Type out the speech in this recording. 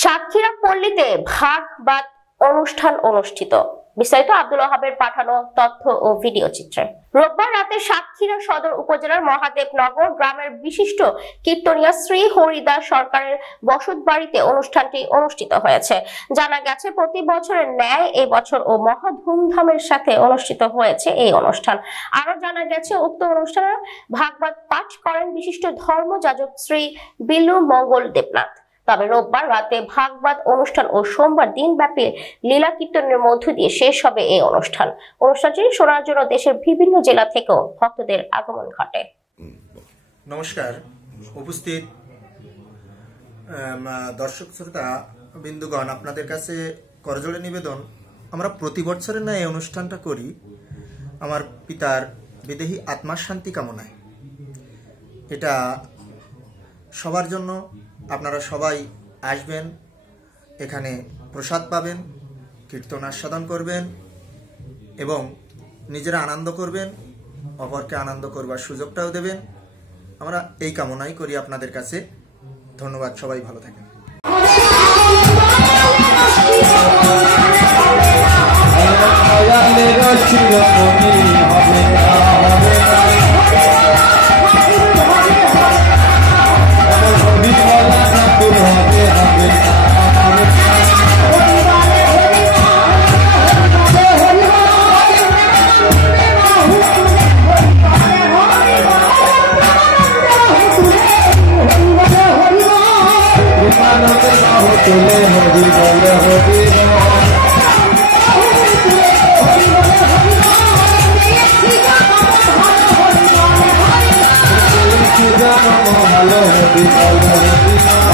সাতক্ষীরা পল্লীতে ভাগবাদ অনুষ্ঠান অনুষ্ঠিত। বিস্তারিত আব্দুল ওয়াহাবের পাঠানো তথ্য ও ভিডিও চিত্রে। রোববার রাতে সাতক্ষীরা সদর উপজেলার মহাদেবনগর গ্রামের বিশিষ্ট কীর্তনিয়া শ্রী হরিদাস সরকারের বসতবাড়িতে অনুষ্ঠানটি অনুষ্ঠিত হয়েছে। জানা গেছে, প্রতি বছরের ন্যায় এই বছর ও মহা ধুমধামের সাথে অনুষ্ঠিত হয়েছে এই অনুষ্ঠান। আরো জানা গেছে, উক্ত অনুষ্ঠানে ভাগবত পাঠ করেন বিশিষ্ট ধর্মযাজক শ্রী বিল্লু মঙ্গল দেবনাথ। তবে রোববার রাতে ভাগবত অনুষ্ঠান ও সোমবার দিনব্যাপী লীলা কীর্তনের মধ্য দিয়ে শেষ হবে এই অনুষ্ঠানটি শোনার জন্য দেশের বিভিন্ন জেলা থেকেও ভক্তদের আগমন ঘটে। নমস্কার, উপস্থিত দর্শক শ্রোতা বিন্দুগণ, আপনাদের কাছে করজোড়ে নিবেদন, আমরা প্রতি বছরের না এই অনুষ্ঠানটা করি আমার পিতার বিদেহী আত্মার শান্তি কামনায়। এটা সবার জন্য। আপনারা সবাই আসবেন, এখানে প্রসাদ পাবেন, কীর্তন আস্বাদন করবেন এবং নিজেরা আনন্দ করবেন, অপরকে আনন্দ করবার সুযোগটাও দেবেন। আমরা এই কামনাই করি আপনাদের কাছে। ধন্যবাদ, সবাই ভালো থাকেন। Hare